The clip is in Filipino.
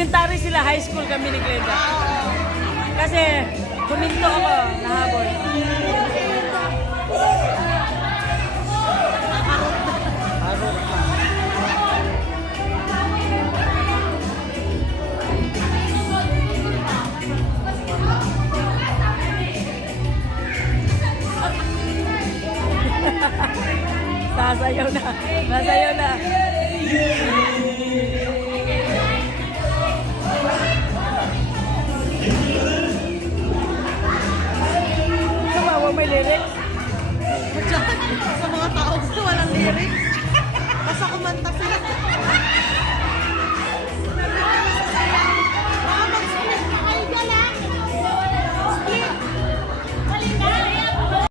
elementary sila, high school kami ni Glenda. Kasi huminto ako, nahabol. Nasayaw na. Nasayaw na. Sumawa may lyrics? Sa mga tao gusto walang lyrics. Basta kumanta sila.